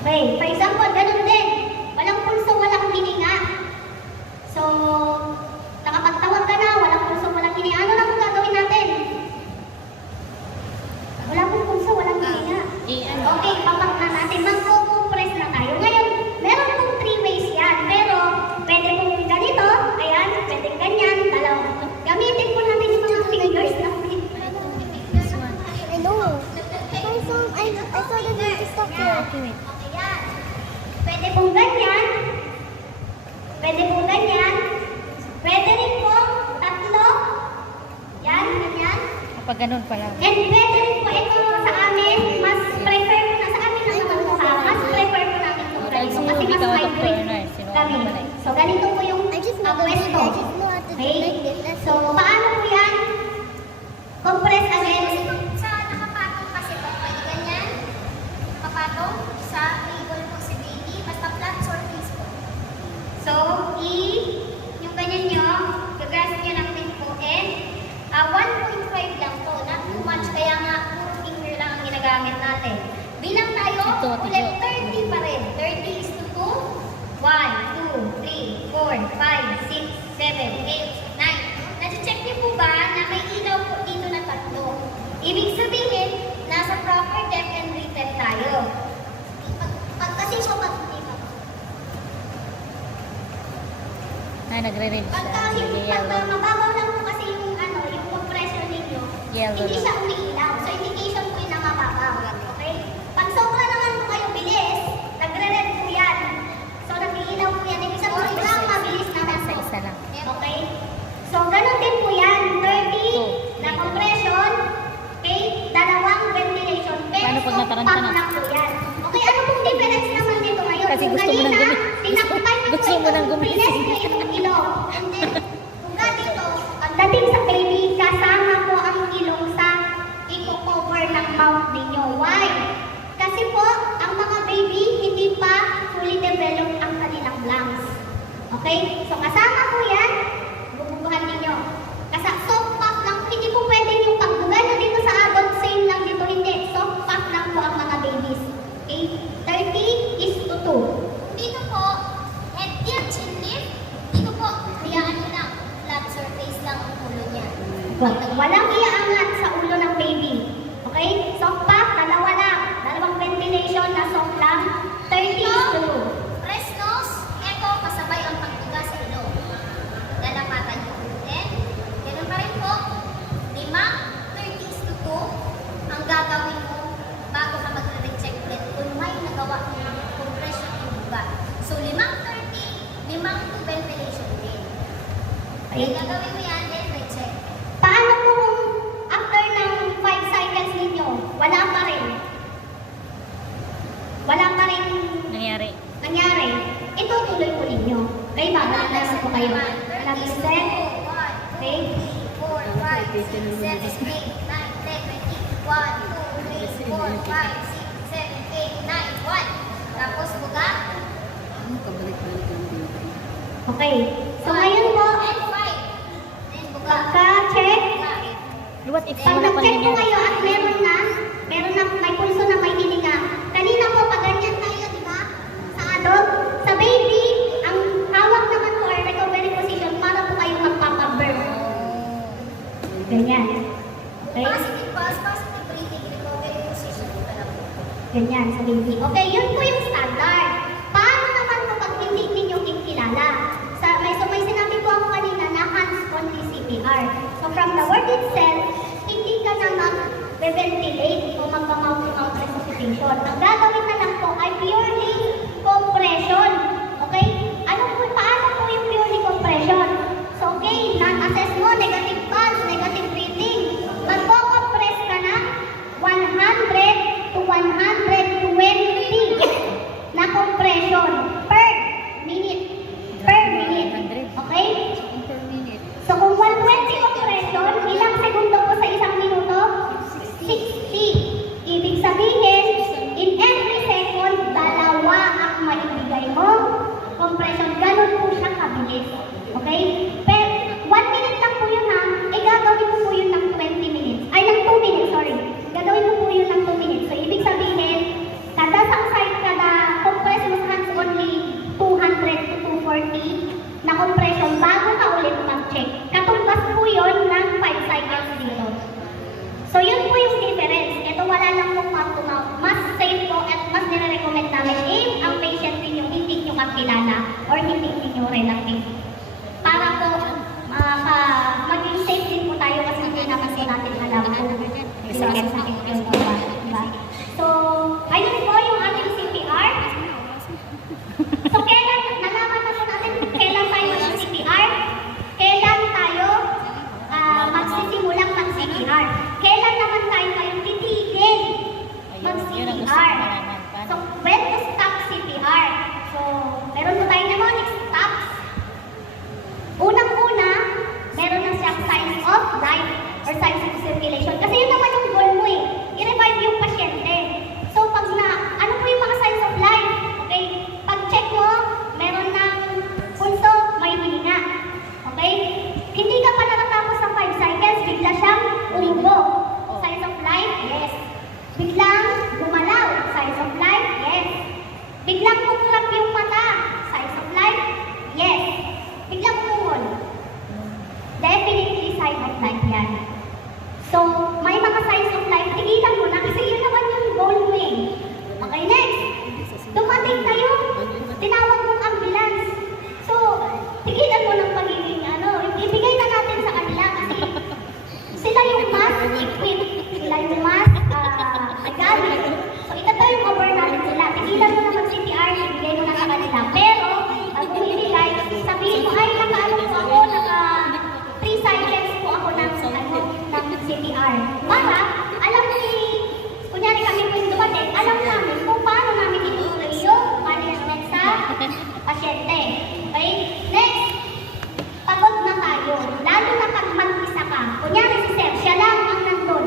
Okay, for example, ganun din. Walang pulso, walang hininga. So, nakapagtawag ka na, walang pulso, walang hininga. Ano lang ang gagawin natin? Wala pong pulso, walang hininga. Okay, papak na natin. Mag-compress na tayo. Ngayon, meron pong 3 ways yan. Pero, pwede pong ganito, ayan, pwede ganyan, dalawa. Gamitin po natin yung mga fingers natin. I know. I saw the video stuff there. Okay, yan. Pwede pong ganyan. Pwede pong ganyan. Pwede rin po, tatlo. Yan, ganyan. Kapag ganun pala. And pwede rin po ito sa amin, mas prefer ko na sa amin na naman po ha. Mas prefer ko namin ito ganito kasi mas vibrate kami. So ganito po yung I just know how to pwesto. do it. I just know how to do it like this. That's So paano po yan? Compress again. Sa nakapatong kasi po, pwede ganyan. Nakapatong sa table po si baby, basta flat surface po. So, yung ganyan nyo, gagas nyo lang din po. And 1.5 lang to, not too much. Kaya nga, puro finger lang ang ginagamit natin. Bilang tayo, Ito, ulit ito. 30 pa rin. 30 is to 2. 1, 2, 3, 4, 5, 6, 7, 8, 9. Nadi-check niyo po ba na may ilaw po dito na tatlo? Ibig sabihin, nasa proper depth and rated tayo. Kasi po pag Ay, nagre-rim siya. Pagka Nag-yellow. mababaw lang po kasi yung yung compression ninyo, Yellow hindi lang. siya umiilaw. So indication po yun na mababaw. Okay? Pag sobra naman po kayo bilis, nagre-red po yan. So nag-iilaw po yan. Ibig sabihin lang mabilis naman po. Isa lang. Okay? So ganun din po yan. 30 na compression. Okay? Dalawang ventilation. Pero Paano pag nataranta pump na? lang po yan. Okay? Ano pong difference naman dito ngayon? Kasi Kung gusto mo nang kanina, gumi- tinakpan niyo po gusto mo nang itong gumising. piles niyo itong ilong. And then, kung dito, pagdating sa baby, kasama po ang ilong sa i-cover ng mouth ninyo. Why? Kasi po, ang mga baby, hindi pa fully developed ang kanilang lungs. Okay? So, kasama po yan, bububuhan ninyo. Kasi soft pop lang, hindi po pwede yung pagbugan nyo dito sa adult, same lang dito, hindi. Soft pop lang po ang mga babies. Okay? 30 is to 2. dito po, head tier, chin lift, dito po, hayaan nyo lang, flat surface lang ang ulo niya. Walang iaangat sa ulo ng baby. Okay? Soft pack, dalawa lang. Dalawang ventilation na soft lang. 30 is to 2. Press nose, eto, kasabay ang pagtuga sa ilong. Lalapatan nyo. Then, ganun pa rin po, 30 is to 2, ang gagawin mo bago ka magre-recheck ulit kung may nagawa ng compression yung buga. So, 30, 2 ventilation din. Okay? Then, gagawin mo yan, then recheck. Paano po kung after ng 5 cycles ninyo, wala pa rin? Wala pa rin Nangyari. nangyari? Ito tuloy po ninyo. Okay ba? Malalaman po kayo. Another step. Okay? 4, 5, 6, 7, 8, 9, 10, 20, 1, 2, 3, 4, 5, 6, 7, 8, 9, 1. Tapos buga, Okay. So ngayon po, and 5. Then buga. pagka-check, What if pag wala pa nag-check po ninyo? kayo at meron na, may pulso na may hininga. Kanina po, pag ganyan tayo, di ba? Sa adult, sa baby, ang hawak naman po or recovery position para po kayo magpapaburn. Ganyan. Okay? Positive pulse, positive breathing, recovery position po pala po. Ganyan sa baby. Okay, yun po yung standard. Paano naman po pag hindi ninyo kilala? May sinabi po ako kanina na hands-on CPR. So from the word itself, hindi ka na mag-ventilate o magpamouth-to-mouth resuscitation. Ang gagawin na lang po ay purely compression. Okay? Paano po yung purely compression? So okay, na-assess mo, negative pulse, negative breathing. Magpo-compress ka na 100 to 120 na compression per minute. Per minute. Okay? So kung 120 compression, ilang segundo po sa isang minuto? 60. Ibig sabihin, in every relative. Para po maging safe din po tayo kasi hindi naman po natin alam kung sakit yun po ba. Diba? So, ayun po yung ating CPR. So, kailan, nalaman na po natin kailan tayo mag-CPR? Kailan tayo magsisimulang mag-CPR? Kailan naman tayo titigil Ayun, yun ang gusto ko mag-CPR? malaman. So, Paano? when to stop CPR? So, meron po tayo mnemonic stops. Unang-una, meron na siyang signs of life or signs of circulation. Kasi yun naman yung goal mo eh. I-revive yung pasyente. So, ano po yung mga signs of life? Okay? Pag-check mo, meron ng pulso, may hininga. Okay? Hindi ka pa nakatapos ng 5 cycles, bigla siyang umubo. Signs of life? Yes. Biglang gumalaw. Signs of life? Yes. Biglang kukurap yung mata. Signs of life? Yes. Biglang umungol. Definitely sign of life yan. So, may mga signs of life, tigilan mo na kasi yun naman yung goal mo eh. Okay, next. Dumating kayo, tinawag mong ambulance. So, tigilan mo ng pagiging ibigay na natin sa kanila kasi sila yung mas equipped, sila yung mas gamit. So, ito yung cover natin sila. Tigilan mo na mag-CPR, ibigay mo na sa kanila. Pero, pag bumibigay, sabihin mo, ay, naka-ano po ako, naka-3 cycles po ako ng CPR. Para, alam ni, kunyari kami po yung dumating, alam namin kung paano namin itutuloy yung management sa pasyente. Okay? Next, pagod na tayo. Lalo na pag mag-isa ka. Kunyari si Sir, siya lang ang nandun.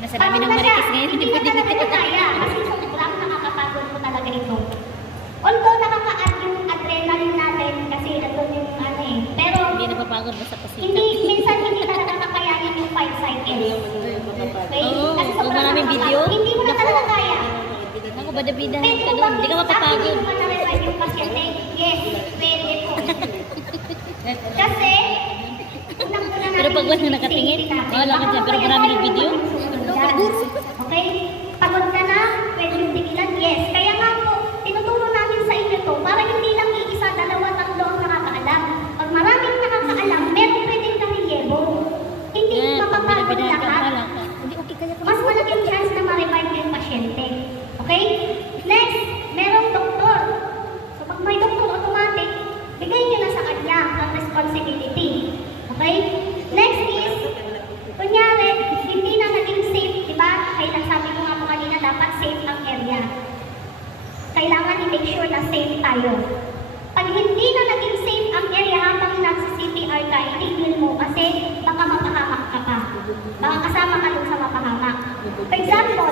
Nasa namin ng marites ngayon. Hindi na talaga niya kaya kasi sobrang nakakapagod po talaga ito. Although nakaka-add yung adrenaline natin kasi nandun yung pero Hindi napapagod basta pasikat. minsan hindi talaga kakayanin yung 5 cycles. Okay? Oo, Kasi kung sobrang maraming video. nakakapagod. Hindi mo na talaga kaya. Ako, badabidahan Pwede ka mo doon. bang Hindi ka mapapagod. Hindi mo pa na-revive yung pasyente? Yes, pwede po. Kasi, unang-una natin Pero pag wala nakatingin, safety natin. wala ka dyan. Pero Baka marami mamaya ng video. tayo okay? Pagod ka na, pwede yung tigilan? Yes. Kaya nga po, tinuturo namin sa inyo to para hindi lang iisa, dalawa, tatlo ang nakakaalam. Pag maraming nakakaalam, meron pwedeng kariyebo. Hindi Yan, pag mapapagod binabidahan ka, lahat. wala ka. Hindi, okay kaya ka. Mas malaking chance na ma-revive yung pasyente. Okay? Next, merong doktor. So, pag may doktor, automatic, bigay nyo na sa kanya ang responsibility. Okay? Next is, kunyari, hindi na naging safe, di ba? Kaya sabi ko nga po kanina, dapat safe ang area. Kailangan i-make sure na safe tayo. Pag hindi na naging safe ang area habang nagsi-CPR ka, itigil mo kasi baka mapahamak ka pa. Baka kasama ka dun sa mapahamak. For example,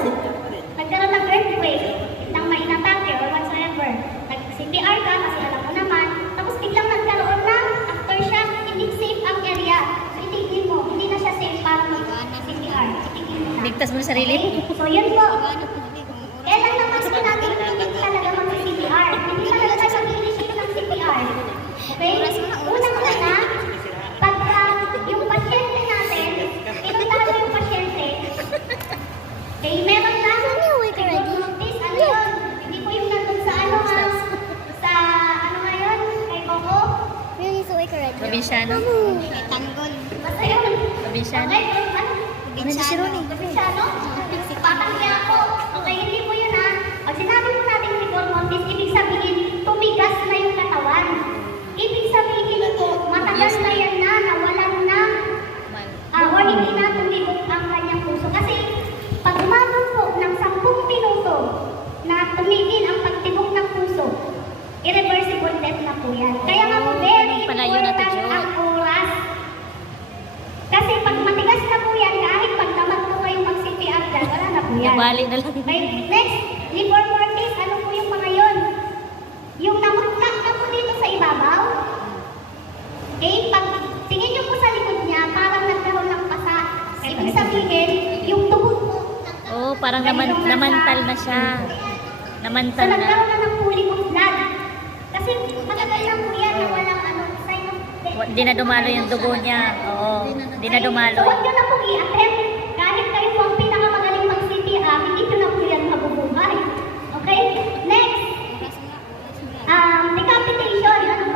nagkaroon ng earthquake, ng may inatake or whatsoever. Nag-CPR ka kasi alam mo naman, tapos biglang nagkaroon ng aftershock, hindi safe ang area. So itigil mo, hindi na siya safe para mag-CPR. Itigil mo na. Ligtas mo yung sarili. Okay? So yun po. Kailan naman po natin hindi talaga mag-CPR? Hindi talaga tayo mag-initiate ng CPR. Okay? Unang-una na, pagka yung pasyente natin, pinuntahan mo yung pasyente, okay, meron na, notice, ano yun? Hindi po yung nandun sa sa ano nga yun? Kay Coco? Really so awake already. Probinsyano. Tanggol. Basta yun. Probinsyano. Okay, ano? Ano si Ronnie? Probinsyano? Patangya po. Okay, hindi po yun ha. Pag sinabi po natin rigor mortis, ibig sabihin, tumigas na yung katawan. Ibig sabihin po, matagal na yan na, nawalan na, or hindi na tumibok ang kanyang puso. Kasi, pag umabot po ng 10 minuto na tumigil ang pagtibok ng puso, irreversible death na po yan. Kaya nga po, very Palayo na to, important Jo. ang oras. Kasi pag matigas na po yan, kahit pag naman po kayong mag-CPR dyan, wala na po yan. Nabali na lang. Okay, next, liver mortis, ano po yung mga yun? Yung namutlak na po dito sa ibabaw. Okay, pag tingin nyo po sa likod niya, parang nagkaroon ng pasa. Ibig sabihin, yung tuhod po. Oo, parang namantal na siya. So, Namantal na. nagkaroon na ng pooling of blood. Kasi matagal na po yan na walang sign of death. Hindi na dumalo yung dugo niya. Oo, hindi na dumalo. So, huwag nyo na po i-attempt. Kahit kayo po ang pinakamagaling mag-CPR, hindi nyo na po yan mabubuhay. Okay? Next, decapitation. Ano po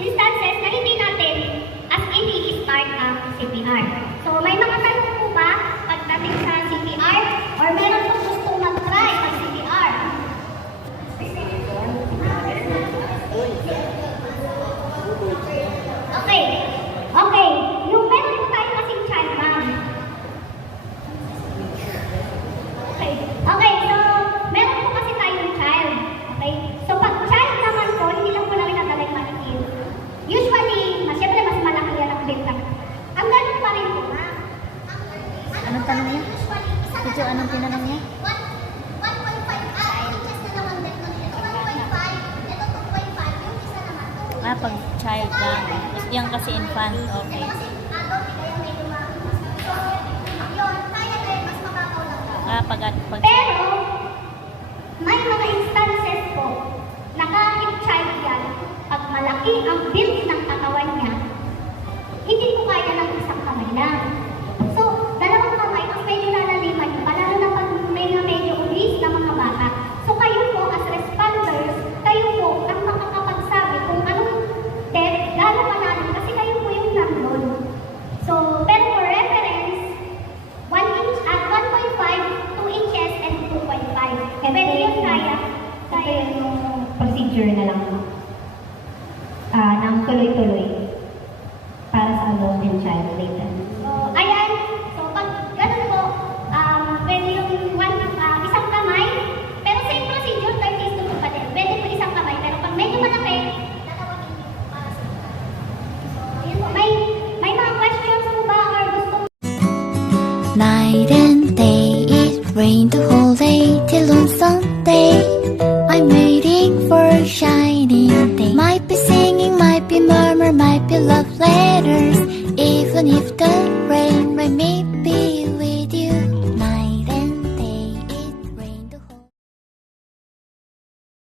instances na hindi natin as in i-start ang CPR. So, may mga tanong po ba pagdating sa CPR? Or meron po gustong mag-try ang CPR? Okay. Okay. Yung meron po tayo kasing child, ma'am. Okay. Okay, so meron po kasi tayong child. Okay? So pag child naman po, hindi lang po namin nadala yung manikin. Usually, siyempre mas malaki yan ang benta. Ang ganun pa rin po, ma'am. Anong tanong niya? Usually, isa na Teacher, anong tinanong niya? 1.5, inches na naman din nun. Ito 1.5, ito 2.5, yung isa naman 2. Ah, pag child lang. Yan kasi infant. Okay. Ito kasi adult, kaya may lumaki. So, yun, kaya na mas mababaw lang. Ah, pag Pero, may mga instances po na kahit child yan, pag malaki ang build ng katawan niya, hindi po kaya ng isang kamay lang. So, dalawang kamay, ang medyo nalaliman pa, lalo na pag may mga medyo obese na mga bata. So, kayo po, as responders, kayo po ang makakapagsabi kung anong depth, gano'ng malalim, kasi kayo po yung nandun. So, pero for reference, 1 inch at 1.5, 2 inches, and 2.5. Eh, pwede yun kaya. Kaya yung procedure na lang ng tuloy-tuloy para sa adult and child related. So, ayan. So, pag ganun po, pwede yung isang kamay, pero same procedure, 30 pa din. Pwede po isang kamay, pero pag medyo malaki, Dalawang inches para sa so, yun po. May mga questions po ba or gusto Night and day, it rained the whole day till on sun.